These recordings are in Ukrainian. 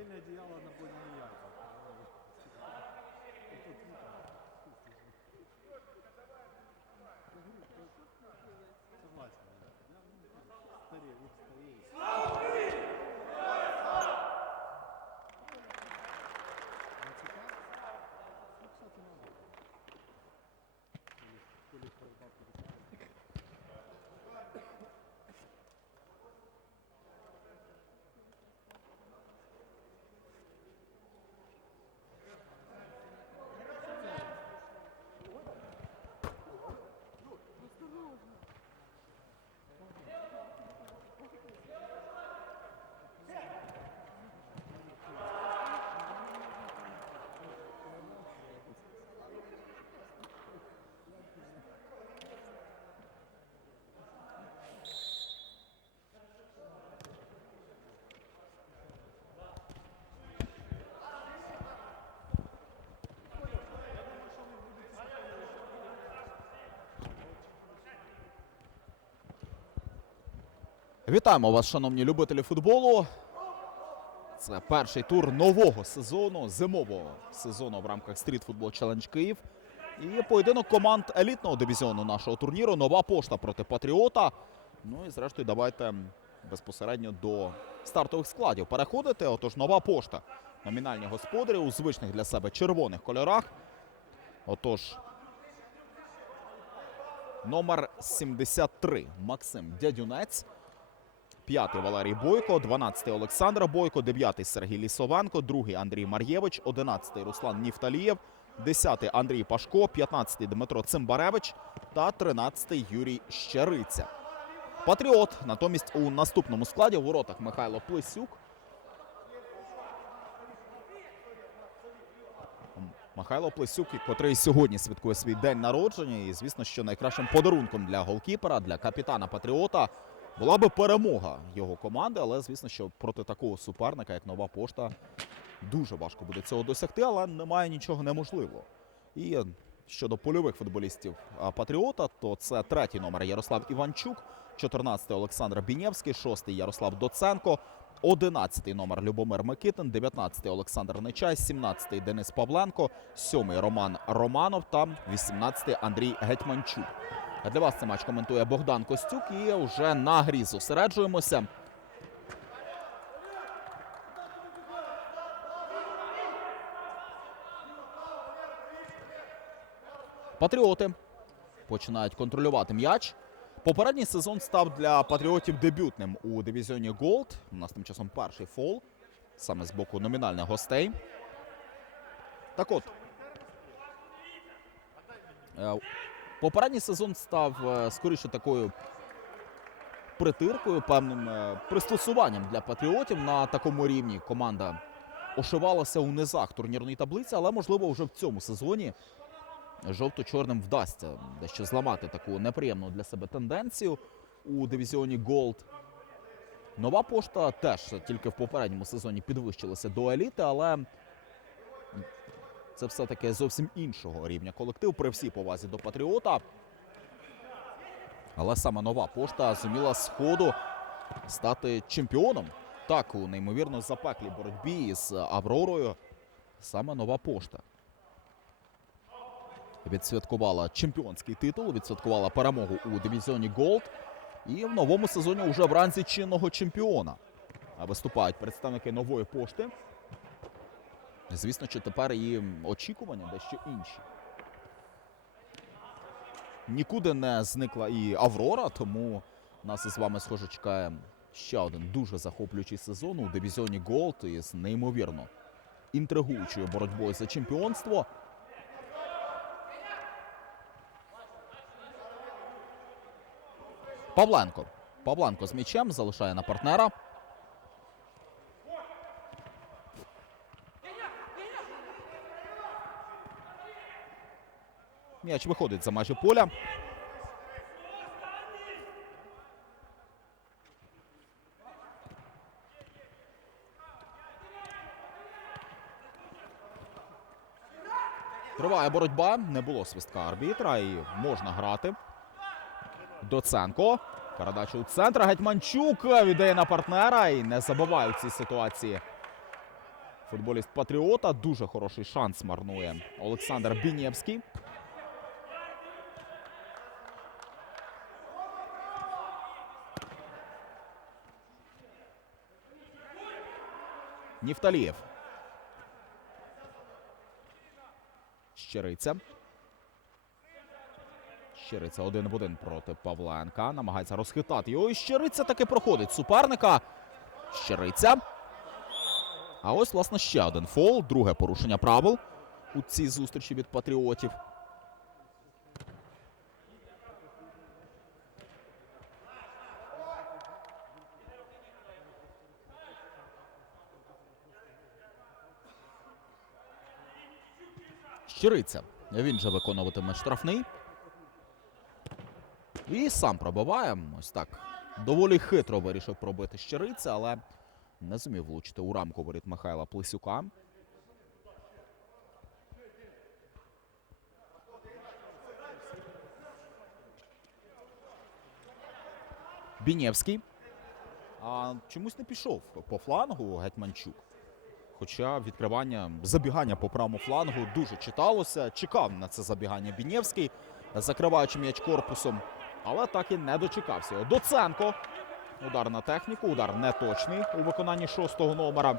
Постельное одеяло на больные Вітаємо вас, шановні любителі футболу. Це перший тур нового сезону, зимового сезону в рамках Street Football Challenge Київ. І поєдинок команд елітного дивізіону нашого турніру. Нова пошта проти Патріота. Ну і зрештою, давайте безпосередньо до стартових складів переходити. Отож, нова пошта. Номінальні господарі у звичних для себе червоних кольорах. Отож, номер 73 Максим Дядюнець. П'ятий Валерій Бойко, 12-й Олександр Бойко, 9-й Сергій Лісовенко, 2-й Андрій Мар'євич, 11-й Руслан Нівталієв, 10-й Андрій Пашко, 15-й Дмитро Цимбаревич та 13-й Юрій Щериця. Патріот натомість у наступному складі у воротах Михайло Плесюк. Михайло Плесюк, котрий сьогодні святкує свій день народження, і звісно, що найкращим подарунком для голкіпера, для капітана Патріота була би перемога його команди, але звісно, що проти такого суперника, як нова пошта, дуже важко буде цього досягти, але немає нічого неможливого. І щодо польових футболістів Патріота, то це третій номер Ярослав Іванчук, 14-й Олександр Бінєвський, 6-й Ярослав Доценко, 11-й номер Любомир Микитин, 19-й Олександр Нечай, 17-й Денис Павленко, 7-й Роман Романов та 18-й Андрій Гетьманчук. Для вас цей матч коментує Богдан Костюк і вже на грі зосереджуємося. Патріоти починають контролювати м'яч. Попередній сезон став для патріотів дебютним у дивізіоні Голд. У нас тим часом перший фол саме з боку номінальних гостей. Так от. Попередній сезон став е, скоріше такою притиркою, певним е, пристосуванням для патріотів на такому рівні. Команда ошивалася у низах турнірної таблиці, але можливо вже в цьому сезоні жовто-чорним вдасться дещо зламати таку неприємну для себе тенденцію у дивізіоні Голд. Нова пошта теж тільки в попередньому сезоні підвищилася до еліти, але це все-таки зовсім іншого рівня колектив при всій повазі до Патріота. Але саме нова пошта зуміла з ходу стати чемпіоном. Так, у неймовірно запеклій боротьбі з Авророю. Саме нова пошта. Відсвяткувала чемпіонський титул, відсвяткувала перемогу у дивізіоні Голд. І в новому сезоні вже в ранзі чинного чемпіона виступають представники нової пошти. Звісно, що тепер і очікування дещо інші. Нікуди не зникла і Аврора, тому нас із вами, схоже, чекає ще один дуже захоплюючий сезон у дивізіоні Голд із неймовірно інтригуючою боротьбою за чемпіонство. Павленко. Павленко з м'ячем залишає на партнера. М'яч виходить за межі поля. Триває боротьба. Не було свистка арбітра і можна грати. Доценко. Передача у центр. Гетьманчук віддає на партнера і не забиває в цій ситуації. Футболіст Патріота дуже хороший шанс марнує Олександр Бінєвський. Нівталієв. Щириця. Щириця один в один проти Павленка. Намагається розхитати його. І Щириця таки проходить суперника. Щириця. А ось, власне, ще один фол. Друге порушення правил у цій зустрічі від патріотів. Щириця. Він же виконуватиме штрафний. І сам пробиває. Ось так. Доволі хитро вирішив пробити щириця, але не зумів влучити у рамку воріт Михайла Плесюка. Бінєвський. А чомусь не пішов по флангу Гетьманчук. Хоча відкривання забігання по правому флангу дуже читалося. Чекав на це забігання Бінєвський, закриваючи м'яч корпусом, але так і не дочекався. Доценко. Удар на техніку, удар неточний у виконанні шостого номера.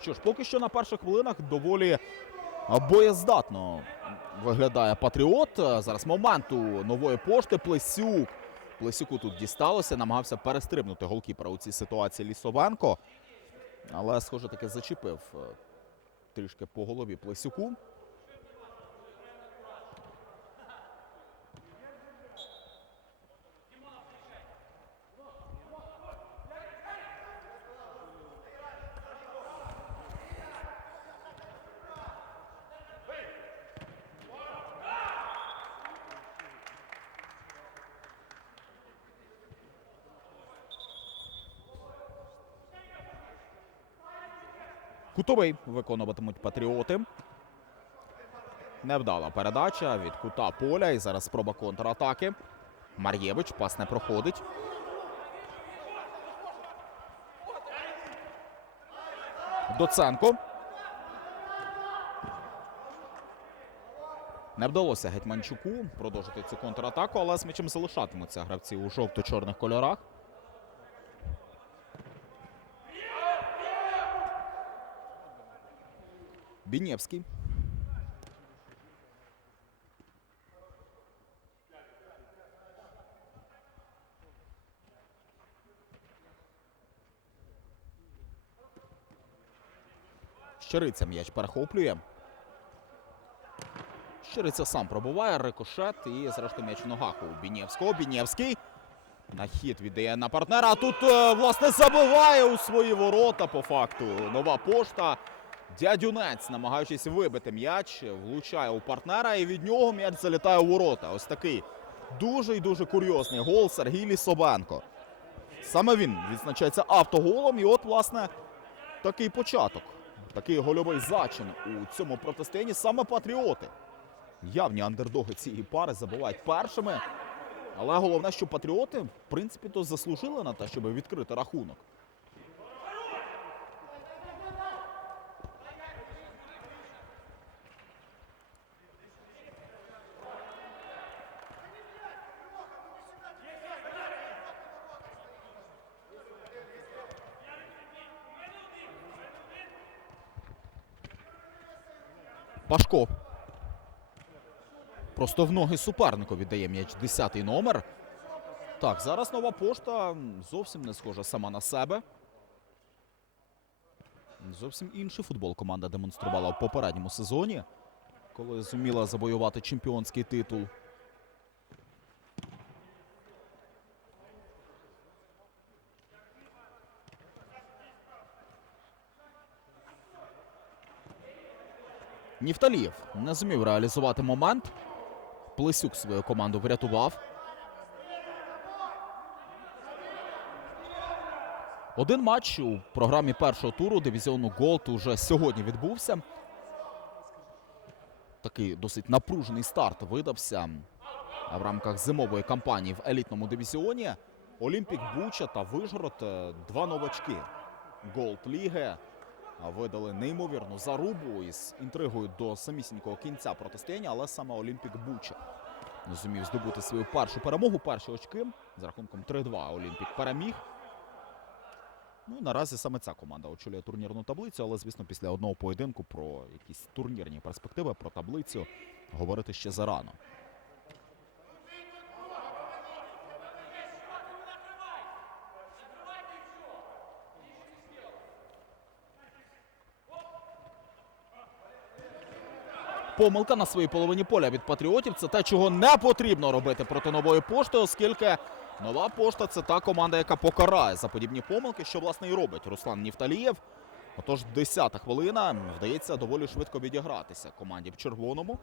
Що ж, поки що на перших хвилинах доволі боєздатно виглядає Патріот. Зараз моменту нової пошти Плесюк. Плесюку тут дісталося, намагався перестрибнути голкіпера у цій ситуації Лісовенко. Але, схоже, таки зачепив е, трішки по голові Плесюку. Кутовий виконуватимуть патріоти. Невдала передача від кута поля. І зараз спроба контратаки. Мар'євич пас не проходить. Доценко. Не вдалося Гетьманчуку продовжити цю контратаку, але з м'ячем залишатимуться гравці у жовто-чорних кольорах. Бінєвський. Щириця м'яч перехоплює. Щириця сам пробуває рикошет і зрештою м'яч в ногах у Бінєвського. Бінєвський на хід віддає на партнера. А тут, е, власне, забиває у свої ворота по факту. Нова пошта. Дядюнець, намагаючись вибити м'яч, влучає у партнера, і від нього м'яч залітає у ворота. Ось такий дуже і дуже курйозний гол Сергій Лісовенко. Саме він відзначається автоголом. І от, власне, такий початок. Такий гольовий зачин у цьому протистоянні саме патріоти. Явні андердоги цієї пари забувають першими. Але головне, що патріоти, в принципі, то заслужили на те, щоб відкрити рахунок. Пашко. Просто в ноги супернику віддає м'яч 10-й номер. Так, зараз нова пошта зовсім не схожа сама на себе. Зовсім інший футбол команда демонструвала в попередньому сезоні, коли зуміла завоювати чемпіонський титул. Нівталієв не зумів реалізувати момент. Плесюк свою команду врятував. Один матч у програмі першого туру дивізіону Голд уже сьогодні відбувся. Такий досить напружений старт видався в рамках зимової кампанії в елітному дивізіоні. Олімпік Буча та Вижгород е, два новачки Голд Ліги. Видали неймовірну зарубу із інтригою до самісінького кінця протистояння, але саме Олімпік Буча зумів здобути свою першу перемогу. Перші очки з рахунком 3-2 Олімпік переміг. Ну і наразі саме ця команда очолює турнірну таблицю, але звісно, після одного поєдинку про якісь турнірні перспективи, про таблицю говорити ще зарано. Помилка на своїй половині поля від патріотів. Це те, чого не потрібно робити проти нової пошти, оскільки нова пошта це та команда, яка покарає за подібні помилки, що власне і робить Руслан Нівталієв. Отож, 10-та хвилина вдається доволі швидко відігратися команді в червоному.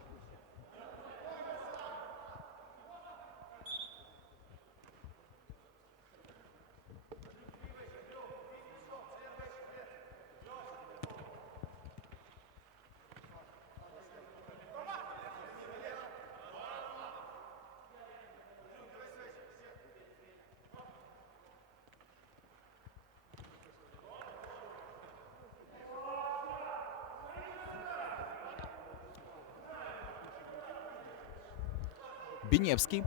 Бінєвський.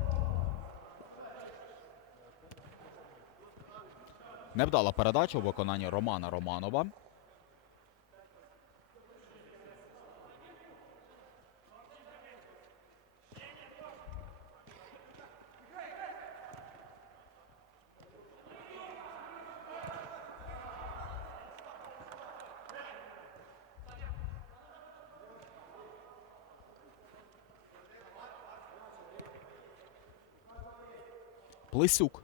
Невдала передача у виконанні Романа Романова. Плесюк.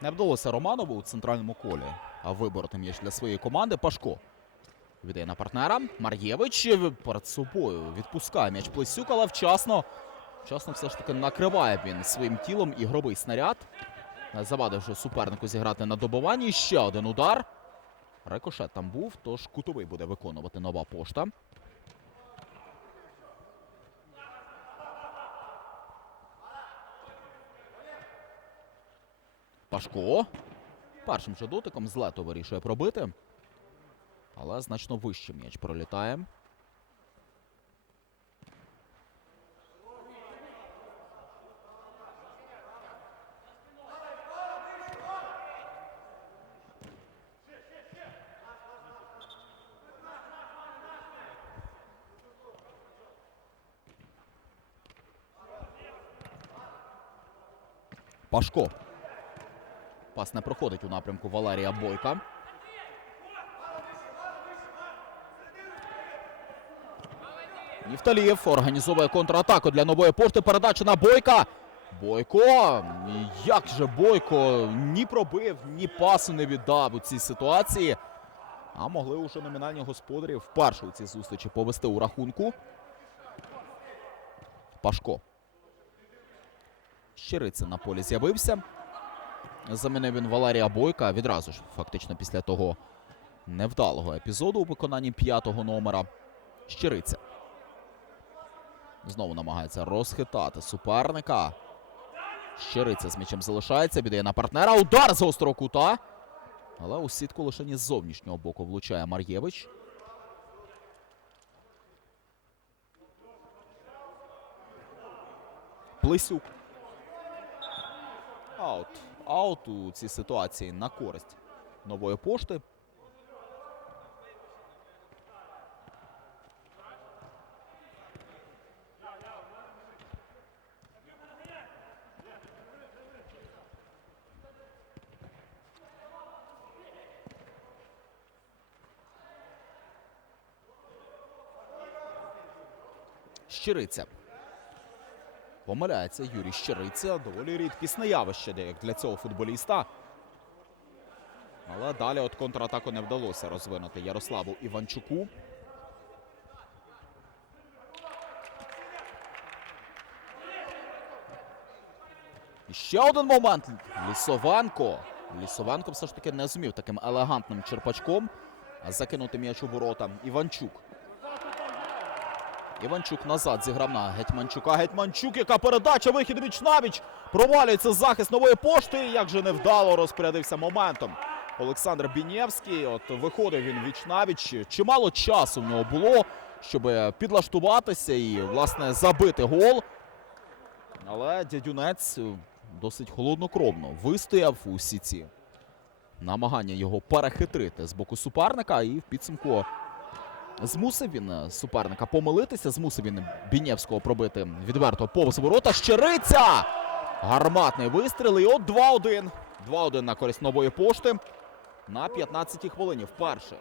Не вдалося Романову у центральному колі, а вибороти м'яч для своєї команди Пашко. Віддає на партнера. Мар'євич перед собою відпускає м'яч Плесюк, але вчасно. Вчасно все ж таки накриває він своїм тілом ігровий снаряд. Завадивши супернику зіграти на добуванні. Ще один удар. Рикошет там був, тож кутовий буде виконувати нова пошта. Пашко. Першим же дотиком з лету вирішує пробити. Але значно вище м'яч пролітає. Пашко. Пас не проходить у напрямку Валерія Бойка. Нівталієв організовує контратаку для нової пошти. Передача на Бойка. Бойко. Як же Бойко ні пробив, ні пасу не віддав у цій ситуації. А могли уже номінальні господарі вперше у цій зустрічі повести у рахунку. Пашко. Щирицин на полі з'явився. Замінив він Валерія Бойка відразу ж, фактично після того невдалого епізоду у виконанні п'ятого номера. Щириця. Знову намагається розхитати суперника. Щириця з м'ячем залишається, віддає на партнера. Удар з гострого кута. Але у сітку лише з зовнішнього боку влучає Мар'євич. Плесюк. Аут. Аут у цій ситуації на користь нової пошти. Щириця. Помиляється Юрій Щириця. Доволі рідкісне явище як для цього футболіста. Але далі от контратаку не вдалося розвинути Ярославу Іванчуку. І ще один момент. Лісовенко. Лісовенко все ж таки не зумів таким елегантним черпачком закинути м'яч у ворота. Іванчук. Іванчук назад зіграв на Гетьманчука. Гетьманчук, яка передача, вихід віч навіч. Провалюється захист нової пошти. Як же невдало розпорядився моментом. Олександр Бінєвський. От виходив він віч навіч. Чимало часу в нього було, щоб підлаштуватися і, власне, забити гол. Але дядюнець досить холоднокровно вистояв усі ці намагання його перехитрити з боку суперника. І в підсумку змусив він е, суперника помилитися. Змусив він Бінєвського пробити відверто повз ворота. Щириця! Гарматний вистріл. І от 2-1. 2-1 на користь нової пошти. На 15-й хвилині вперше.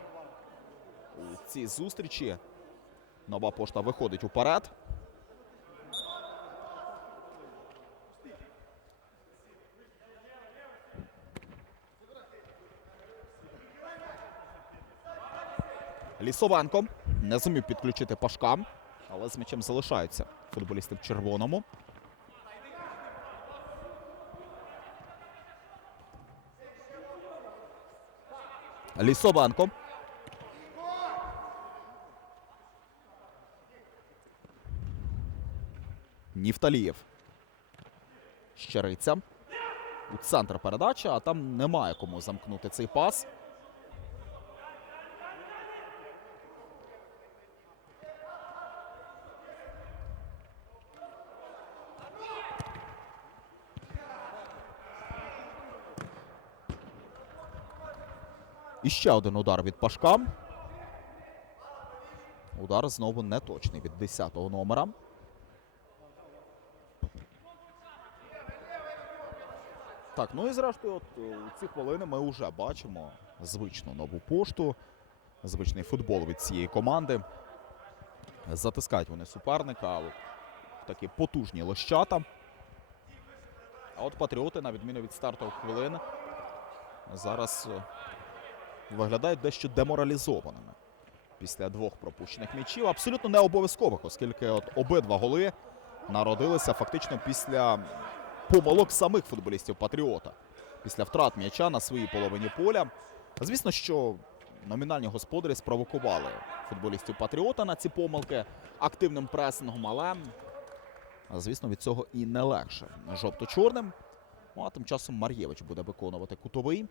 У цій зустрічі нова пошта виходить уперед. Лісовенко не зумів підключити Пашка, але з м'ячем залишаються футболісти в червоному. Лісовенко. Нівталієв. Щериця. У центр передача, а там немає кому замкнути цей пас. І ще один удар від Пашка. Удар знову неточний від 10-го номера. Так, ну і зрештою, от е, у ці хвилини ми вже бачимо звичну нову пошту, звичний футбол від цієї команди. Затискають вони суперника от, такі потужні лощата. А от патріоти, на відміну від стартових хвилин, зараз е, виглядають дещо деморалізованими після двох пропущених м'ячів. Абсолютно не обов'язкових, оскільки от обидва голи народилися фактично після помилок самих футболістів Патріота. Після втрат м'яча на своїй половині поля. Звісно, що номінальні господарі спровокували футболістів Патріота на ці помилки активним пресингом, але, звісно, від цього і не легше. Жовто-чорним. Ну, а тим часом Мар'євич буде виконувати кутовий.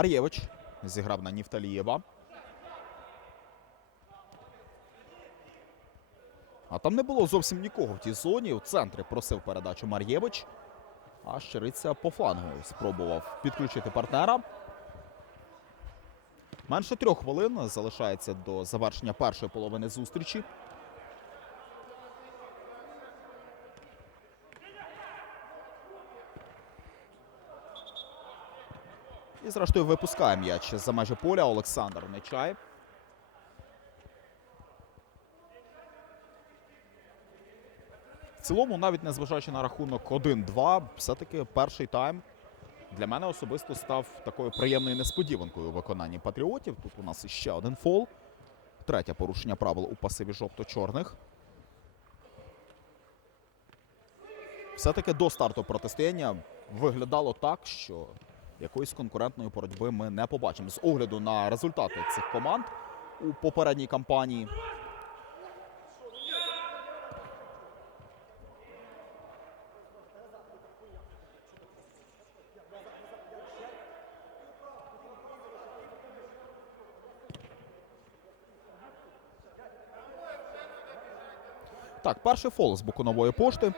Мар'євич зіграв на Нівталієва. А там не було зовсім нікого в тій зоні. У центрі просив передачу Мар'євич. А Щириця по флангу спробував підключити партнера. Менше трьох хвилин залишається до завершення першої половини зустрічі. І зрештою випускає м'яч за межі поля Олександр Нечай. В цілому, навіть незважаючи на рахунок 1-2, все-таки перший тайм для мене особисто став такою приємною несподіванкою у виконанні патріотів. Тут у нас іще один фол. Третє порушення правил у пасиві жовто-чорних. Все-таки до старту протистояння виглядало так, що якоїсь конкурентної боротьби ми не побачимо. З огляду на результати цих команд у попередній кампанії. Так, перший фол з боку нової пошти.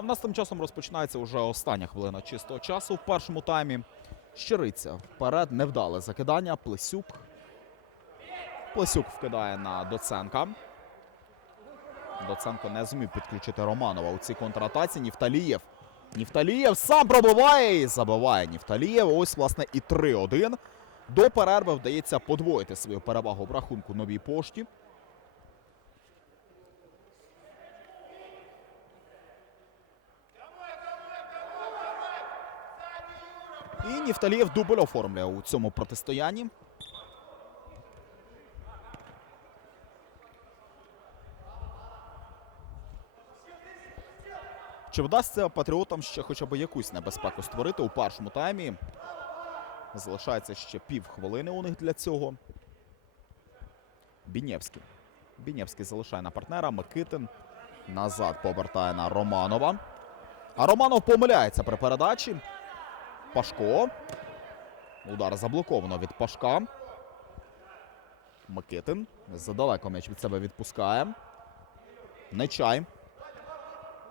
А в нас тим часом розпочинається вже остання хвилина чистого часу в першому таймі. Щириця вперед, невдале закидання. Плесюк. Плесюк вкидає на Доценка. Доценко не зумів підключити Романова у цій контратаці. Нівталієв. Нівталієв сам пробиває і забиває Нівталієв. Ось, власне, і 3-1. До перерви вдається подвоїти свою перевагу в рахунку новій пошті. І Нівталієв дубль оформлює у цьому протистоянні. Чи вдасться патріотам ще хоча б якусь небезпеку створити у першому таймі? Залишається ще пів хвилини у них для цього. Бінєвський. Бінєвський залишає на партнера. Микитин назад повертає на Романова. А Романов помиляється при передачі. Пашко. Удар заблоковано від Пашка. Микитин. Задалеко м'яч від себе відпускає. Нечай.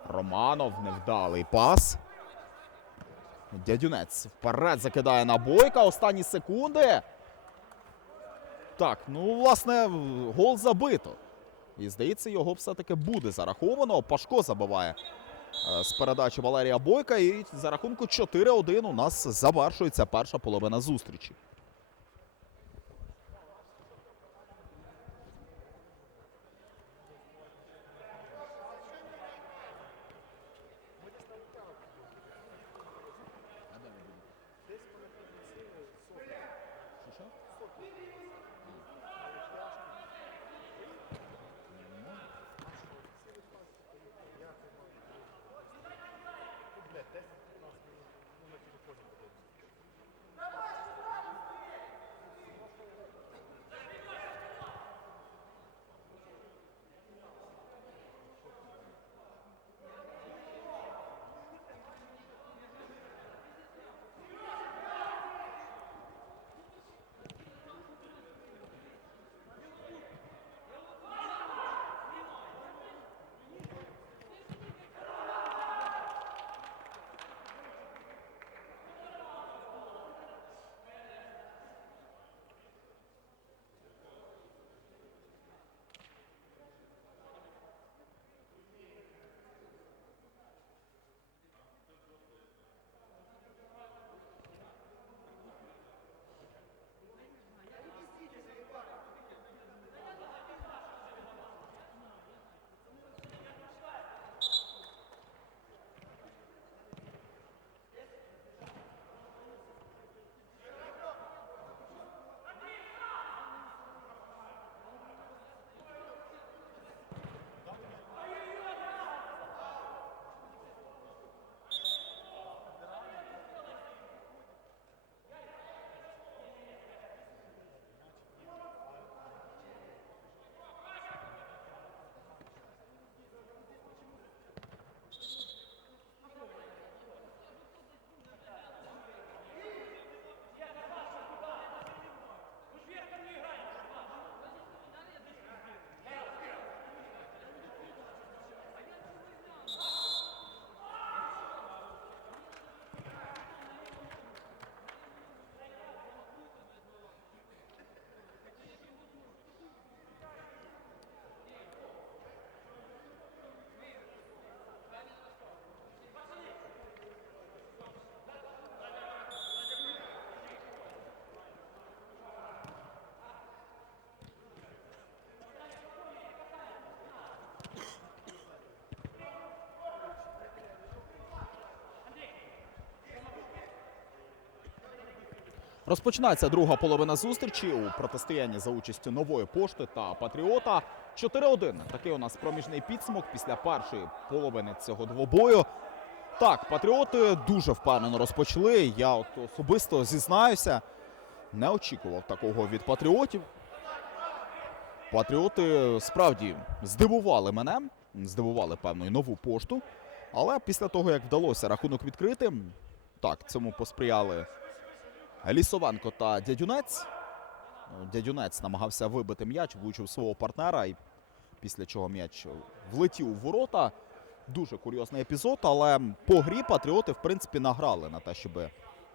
Романов невдалий пас. Дядюнець вперед закидає на бойка. Останні секунди. Так, ну, власне, гол забито. І здається, його все-таки буде зараховано. Пашко забиває з передачі Валерія Бойка. І за рахунку 4-1 у нас завершується перша половина зустрічі. Розпочинається друга половина зустрічі у протистоянні за участю нової пошти та Патріота. 4-1. Такий у нас проміжний підсумок після першої половини цього двобою. Так, патріоти дуже впевнено розпочали. Я от особисто зізнаюся, не очікував такого від патріотів. Патріоти справді здивували мене, здивували певною нову пошту. Але після того, як вдалося рахунок відкрити, так, цьому посприяли Лісовенко та Дядюнець. Ну, Дядюнець намагався вибити м'яч, влучив свого партнера, і після чого м'яч влетів у ворота. дуже курйозний епізод, але по грі патріоти, в принципі, награли на те, щоб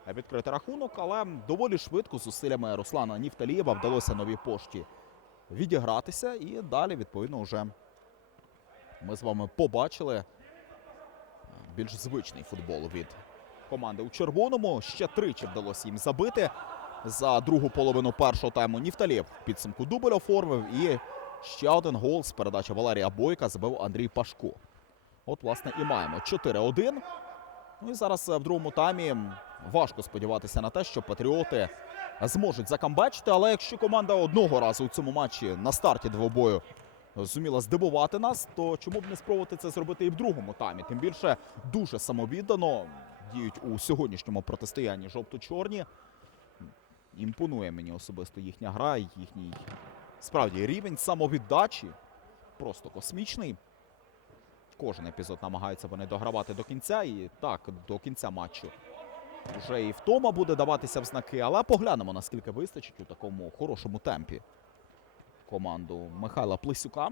відкрити рахунок. Але доволі швидко зусиллями Руслана Нівталієва вдалося новій пошті відігратися. І далі, відповідно, вже ми з вами побачили більш звичний футбол від команди у червоному. Ще тричі вдалося їм забити. За другу половину першого тайму Нівталєв підсумку дубль оформив. І ще один гол з передачі Валерія Бойка забив Андрій Пашко. От, власне, і маємо 4-1. Ну і зараз е, в другому таймі важко сподіватися на те, що патріоти зможуть закамбечити. Але якщо команда одного разу у цьому матчі на старті двобою зуміла здивувати нас, то чому б не спробувати це зробити і в другому таймі? Тим більше дуже самовіддано діють у сьогоднішньому протистоянні жовто-чорні. Імпонує мені особисто їхня гра, їхній справді рівень самовіддачі просто космічний. Кожен епізод намагаються вони догравати до кінця, і так, до кінця матчу вже і втома буде даватися в знаки, але поглянемо, наскільки вистачить у такому хорошому темпі команду Михайла Плесюка.